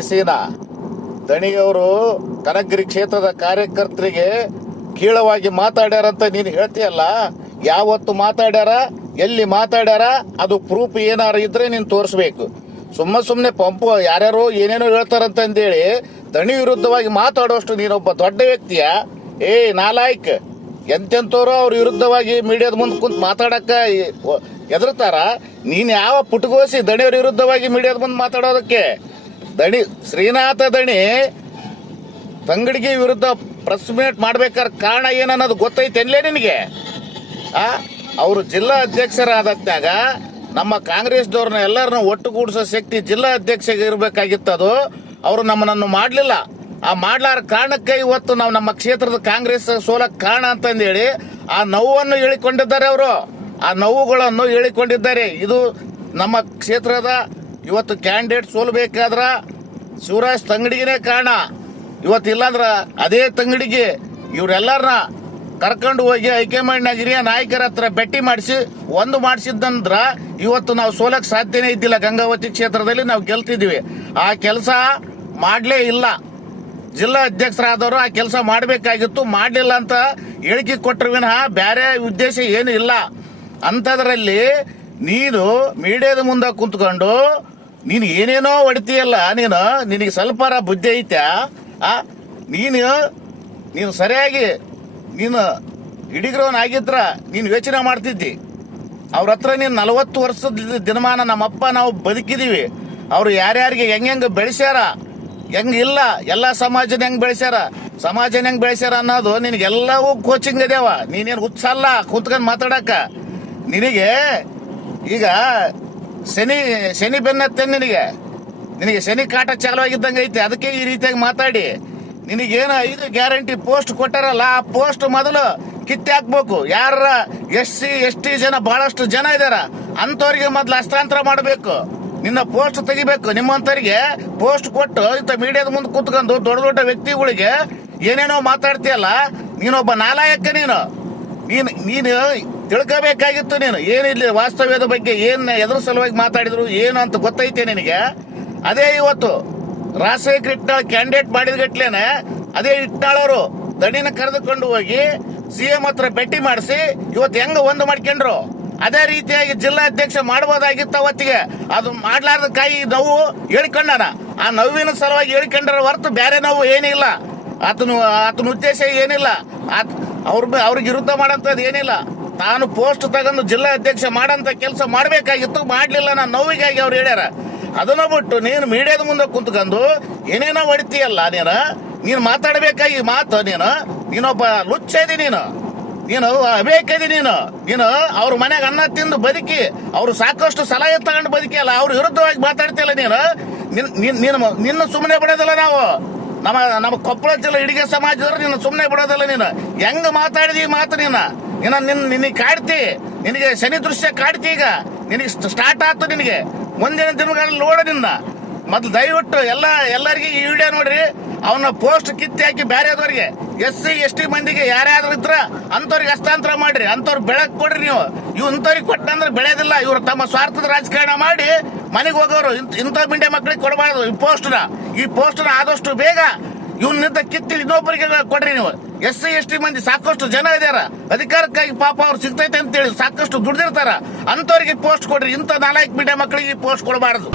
ಸೀನಾ ದಣಿಯವರು ಕನಗಿರಿ ಕ್ಷೇತ್ರದ ಕಾರ್ಯಕರ್ತರಿಗೆ ಕೀಳವಾಗಿ ಮಾತಾಡ್ಯಾರಂತ ನೀನು ಹೇಳ್ತೀಯಲ್ಲ? ಯಾವತ್ತು ಮಾತಾಡ್ಯಾರ? ಎಲ್ಲಿ ಮಾತಾಡ್ಯಾರ? ಅದು ಪ್ರೂಫ್ ಏನಾರ ಇದ್ರೆ ನೀನು ತೋರಿಸ್ಬೇಕು. ಸುಮ್ಮ ಸುಮ್ಮನೆ ಪಂಪು, ಯಾರ್ಯಾರೋ ಏನೇನೋ ಹೇಳ್ತಾರಂತಂದೇಳಿ ದಣಿ ವಿರುದ್ಧವಾಗಿ ಮಾತಾಡೋಷ್ಟು ನೀನೊಬ್ಬ ದೊಡ್ಡ ವ್ಯಕ್ತಿಯ? ಏ, ನಾಲಾಯ್ಕ್. ಎಂತೆಂತವ್ರು ಅವ್ರ ವಿರುದ್ಧವಾಗಿ ಮೀಡಿಯಾದ ಮುಂದೆ ಕುಂತ್ ಮಾತಾಡಕ್ಕ ಎದುರ್ತಾರ ನೀನು ಯಾವ ಪುಟಗೋಸಿ ದಣಿಯವ್ರ ವಿರುದ್ಧವಾಗಿ ಮೀಡಿಯಾದ ಮುಂದೆ ಮಾತಾಡೋದಕ್ಕೆ? ದಣಿ, ಶ್ರೀನಾಥ ದಣಿ ತಂಗಡಿಗೆ ವಿರುದ್ಧ ಪ್ರೆಸ್ ಮೀಟ್ ಮಾಡ್ಬೇಕಾದ್ರೆ ಕಾರಣ ಏನನ್ನೋದು ಗೊತ್ತೈತೆ ಅಲ್ಲೇ ನಿನಗೆ? ಆ, ಅವರು ಜಿಲ್ಲಾ ಅಧ್ಯಕ್ಷರಾದಾಗ ನಮ್ಮ ಕಾಂಗ್ರೆಸ್ದವ್ರನ್ನ ಎಲ್ಲರನ್ನ ಒಟ್ಟುಗೂಡಿಸೋ ಶಕ್ತಿ ಜಿಲ್ಲಾ ಅಧ್ಯಕ್ಷಗೆ ಇರಬೇಕಾಗಿತ್ತು ಅದು. ಅವರು ನಮ್ಮನ್ನು ಮಾಡಲಿಲ್ಲ. ಆ ಮಾಡ್ಲಾರ ಕಾರಣಕ್ಕೆ ಇವತ್ತು ನಾವು ನಮ್ಮ ಕ್ಷೇತ್ರದ ಕಾಂಗ್ರೆಸ್ ಸೋಲಕ್ಕೆ ಕಾರಣ ಅಂತಂದೇಳಿ ಆ ನೋವನ್ನು ಹೇಳಿಕೊಂಡಿದ್ದಾರೆ ಅವರು. ಆ ನೋವುಗಳನ್ನು ಹೇಳಿಕೊಂಡಿದ್ದಾರೆ. ಇದು ನಮ್ಮ ಕ್ಷೇತ್ರದ ಇವತ್ತು ಕ್ಯಾಂಡಿಡೇಟ್ ಸೋಲ್ಬೇಕಾದ್ರ ಶಿವರಾಜ್ ತಂಗಡಿಗೆನೇ ಕಾರಣ. ಇವತ್ತು ಇಲ್ಲಾಂದ್ರ ಅದೇ ತಂಗಡಿಗೆ ಇವರೆಲ್ಲರನ್ನ ಕರ್ಕೊಂಡು ಹೋಗಿ ಹೈಕಮಾಂಡ್ನ ಹಿರಿಯ ನಾಯಕರ ಹತ್ರ ಭೇಟಿ ಮಾಡಿಸಿ, ಒಂದು ಮಾಡಿಸಿದ್ದಂದ್ರ ಇವತ್ತು ನಾವು ಸೋಲಕ್ ಸಾಧ್ಯನೇ ಇದ್ದಿಲ್ಲ. ಗಂಗಾವತಿ ಕ್ಷೇತ್ರದಲ್ಲಿ ನಾವು ಗೆಲ್ತಿದ್ವಿ ಆ ಕೆಲಸ ಮಾಡಲೇ ಇಲ್ಲ. ಜಿಲ್ಲಾ ಅಧ್ಯಕ್ಷರಾದವರು ಆ ಕೆಲಸ ಮಾಡಬೇಕಾಗಿತ್ತು. ಮಾಡಲಿಲ್ಲ ಅಂತ ಹೇಳಿಕೆ ಕೊಟ್ಟರು ವಿನಃ ಬೇರೆ ಉದ್ದೇಶ ಏನು ಇಲ್ಲ. ಅಂಥದ್ರಲ್ಲಿ ನೀನು ಮೀಡಿಯಾದ ಮುಂದೆ ಕುಂತ್ಕೊಂಡು ನೀನು ಏನೇನೋ ಹೊಡಿತೀಯಲ್ಲ, ನೀನು, ನಿನಗೆ ಸ್ವಲ್ಪರ ಬುದ್ಧಿ ಐತ್ಯಾ? ಆ, ನೀನು ನೀನು ಸರಿಯಾಗಿ, ನೀನು ಹಿಡಿಗ್ರವನಾಗಿದ್ರ ನೀನು ಯೋಚನೆ ಮಾಡ್ತಿದ್ದಿ. ಅವ್ರ ಹತ್ರ ನೀನು ನಲವತ್ತು ವರ್ಷದ ದಿನಮಾನ ನಮ್ಮಪ್ಪ ನಾವು ಬದುಕಿದೀವಿ. ಅವ್ರು ಯಾರ್ಯಾರಿಗೆ ಹೆಂಗ್ ಹೆಂಗ್ ಬೆಳೆಸ್ಯಾರ, ಹೆಂಗ್ ಇಲ್ಲ, ಎಲ್ಲ ಸಮಾಜನ ಹೆಂಗ್ ಬೆಳೆಸ್ಯಾರ, ಸಮಾಜನ ಹೆಂಗ್ ಬೆಳೆಸ್ಯಾರ ಅನ್ನೋದು ನಿನಗೆಲ್ಲವೂ ಕೋಚಿಂಗ್ ಇದಾವ ನೀನೇನು ಹುಚ್ಚಲ್ಲ ಕುಂತ್ಕೊಂಡ್ ಮಾತಾಡಕ ನಿನಗೆ ಈಗ ಶನಿ ಶನಿ ಬೆನ್ನತ್ತೆ ನಿನಗೆ. ನಿನಗೆ ಶನಿ ಕಾಟ ಚಾಲು ಆಗಿದ್ದಂಗೆ ಐತೆ. ಅದಕ್ಕೆ ಈ ರೀತಿಯಾಗಿ ಮಾತಾಡಿ. ನಿನಗೇನು ಐದು ಗ್ಯಾರಂಟಿ ಪೋಸ್ಟ್ ಕೊಟ್ಟಾರಲ್ಲ, ಆ ಪೋಸ್ಟ್ ಮೊದಲು ಕಿತ್ತೆ ಹಾಕ್ಬೇಕು. ಯಾರ ಎಸ್ ಸಿ, ಎಸ್ ಟಿ ಜನ ಬಹಳಷ್ಟು ಜನ ಇದಾರ. ಅಂತವ್ರಿಗೆ ಮೊದ್ಲು ಹಸ್ತಾಂತರ ಮಾಡಬೇಕು. ನಿನ್ನ ಪೋಸ್ಟ್ ತೆಗಿಬೇಕು. ನಿಮ್ಮಂತವ್ರಿಗೆ ಪೋಸ್ಟ್ ಕೊಟ್ಟು ಇಂಥ ಮೀಡಿಯಾದ ಮುಂದೆ ಕೂತ್ಕೊಂಡು ದೊಡ್ಡ ದೊಡ್ಡ ವ್ಯಕ್ತಿಗಳಿಗೆ ಏನೇನೋ ಮಾತಾಡ್ತೀಯಲ್ಲ, ನೀನೊಬ್ಬ ನಾಲಾಯಕ ನೀನು. ನೀನು ನೀನು ತಿಳ್ಕೋಬೇಕಾಗಿತ್ತು ನೀನು. ಏನಿಲ್ಲ ವಾಸ್ತವ್ಯದ ಬಗ್ಗೆ ಏನು ಎದ್ರ ಸಲುವಾಗಿ ಮಾತಾಡಿದ್ರು ಏನು ಅಂತ ಗೊತ್ತೈತೆ ನಿನಗೆ? ಅದೇ ಇವತ್ತು ರಾಜಶೇಖರ್ ಇಟ್ಟಾಳ್ ಕ್ಯಾಂಡಿಡೇಟ್ ಮಾಡಿದ ಗಟ್ಲೇನೆ ಅದೇ ಇಟ್ಟಾಳವರು ದಣಿನ ಕರೆದುಕೊಂಡು ಹೋಗಿ ಸಿಎಂ ಹತ್ರ ಭೇಟಿ ಮಾಡಿಸಿ ಇವತ್ತು ಹೆಂಗ ಒಂದು ಮಾಡ್ಕೊಂಡ್ರು? ಅದೇ ರೀತಿಯಾಗಿ ಜಿಲ್ಲಾಧ್ಯಕ್ಷ ಮಾಡಬಹುದಾಗಿತ್ತು ಅವತ್ತಿಗೆ. ಅದು ಮಾಡ್ಲಾರ್ದ ಕಾಯಿ ನೋವು ಹೇಳ್ಕೊಂಡಾನ. ಆ ನೋವಿನ ಸಲುವಾಗಿ ಹೇಳ್ಕೊಂಡ್ರ ಹೊರತು ಬೇರೆ ನೋವು ಏನಿಲ್ಲ. ಆತನು ಆತನ ಉದ್ದೇಶ ಏನಿಲ್ಲ. ಆತ್ ಅವ್ರ ಅವ್ರಿಗೆ ವಿರುದ್ಧ ಮಾಡೋಂಥದ್ದು ಏನಿಲ್ಲ. ತಾನು ಪೋಸ್ಟ್ ತಗೊಂಡು ಜಿಲ್ಲಾ ಅಧ್ಯಕ್ಷ ಮಾಡಂತ ಕೆಲಸ ಮಾಡಬೇಕಾಗಿತ್ತು, ಮಾಡ್ಲಿಲ್ಲ ನಾನು ನೋವಿಗಾಗಿ ಅವ್ರು ಹೇಳ್ಯಾರ. ಅದನ್ನ ಬಿಟ್ಟು ನೀನು ಮೀಡಿಯಾದ ಮುಂದೆ ಕುಂತ್ಕೊಂಡು ಏನೇನೋ ಹೊಡಿತೀಯಲ್ಲ ನೀನು? ನೀನು ಮಾತಾಡಬೇಕಾಗಿ ಮಾತು ನೀನು? ನೀನೊಬ್ಬ ಲುಚ್ಚ ಇದಿ ನೀನು. ನೀನು ಅಬೇಕದಿ ನೀನು. ನೀನು ಅವ್ರ ಮನೆಗೆ ಅನ್ನ ತಿಂದು ಬದುಕಿ, ಅವ್ರು ಸಾಕಷ್ಟು ಸಲಹೆ ತಗೊಂಡು ಬದುಕಿಯಲ್ಲ, ಅವ್ರ ವಿರುದ್ಧವಾಗಿ ಮಾತಾಡ್ತಿಯಲ್ಲ ನೀನು? ನಿನ್ನ ನಿನ್- ನೀನು ನಿನ್ನ ಸುಮ್ಮನೆ ಬಿಡೋದಿಲ್ಲ ನಾವು? ನಮ್ಮ ನಮ್ಮ ಕೊಪ್ಪಳ ಜಿಲ್ಲೆ ಇಡಿಗೆ ಸಮಾಜದವ್ರು ನಿನ್ನ ಸುಮ್ಮನೆ ಬಿಡೋದಿಲ್ಲ ನೀನು? ಹೆಂಗ್ ಮಾತಾಡಿದಿ ಮಾತು ನೀನ? ನಿನ್ನ ನಿನ್ ನಿನಗೆ ಕಾಡ್ತಿ? ನಿನಗೆ ಶನಿ ದೃಶ್ಯ ಕಾಡ್ತಿ ಈಗ? ನಿನಗೆ ಸ್ಟಾರ್ಟ್ ಆಯ್ತು ನಿನಗೆ. ಮುಂದಿನ ದಿನಗಳಲ್ಲಿ ನೋಡ ನಿನ್ನ. ಮೊದ್ಲು ದಯವಿಟ್ಟು ಎಲ್ಲ, ಎಲ್ಲರಿಗೆ ಈ ವಿಡಿಯೋ ನೋಡ್ರಿ. ಅವನ ಪೋಸ್ಟ್ ಕಿತ್ತಿ ಹಾಕಿ ಬೇರೆದವ್ರಿಗೆ ಎಸ್ ಸಿ, ಎಸ್ ಟಿ ಮಂದಿಗೆ ಯಾರ್ಯಾರು ಇದ್ರ ಅಂತವ್ರಿಗೆ ಹಸ್ತಾಂತರ ಮಾಡ್ರಿ. ಅಂಥವ್ರು ಬೆಳಕ್ ಕೊಡ್ರಿ ನೀವು. ಇವ್ ಇಂಥವ್ರಿಗೆ ಕೊಟ್ಟಂದ್ರೆ ಬೆಳೆಯೋದಿಲ್ಲ ಇವ್ರು ತಮ್ಮ ಸ್ವಾರ್ಥದ ರಾಜಕಾರಣ ಮಾಡಿ ಮನೆಗೆ ಹೋಗೋರು. ಇಂಥ ಮಿಂಡೆ ಮಕ್ಕಳಿಗೆ ಕೊಡಬಾರ್ದು ಈ ಪೋಸ್ಟ್ನ ಈ ಪೋಸ್ಟ್ನ ಆದಷ್ಟು ಬೇಗ ಇವನ್ನಿಂದ ಕಿತ್ತಿ ಇನ್ನೊಬ್ಬರಿಗೆ ಕೊಡ್ರಿ ನೀವು. ಎಸ್ ಎಸ್ ಟಿ ಮಂದಿ ಸಾಕಷ್ಟು ಜನ ಇದಾರ. ಅಧಿಕಾರಕ್ಕಾಗಿ ಪಾಪ ಅವ್ರು ಸಿಗ್ತೈತೆ ಅಂತೇಳಿ ಸಾಕಷ್ಟು ದುಡ್ದಿರ್ತಾರ. ಅಂತವರಿಗೆ ಪೋಸ್ಟ್ ಕೊಡ್ರಿ. ಇಂಥ ನಾಲ್ಕು ಮೀಡಿಯಾ ಮಕ್ಕಳಿಗೆ ಪೋಸ್ಟ್ ಕೊಡಬಾರದು.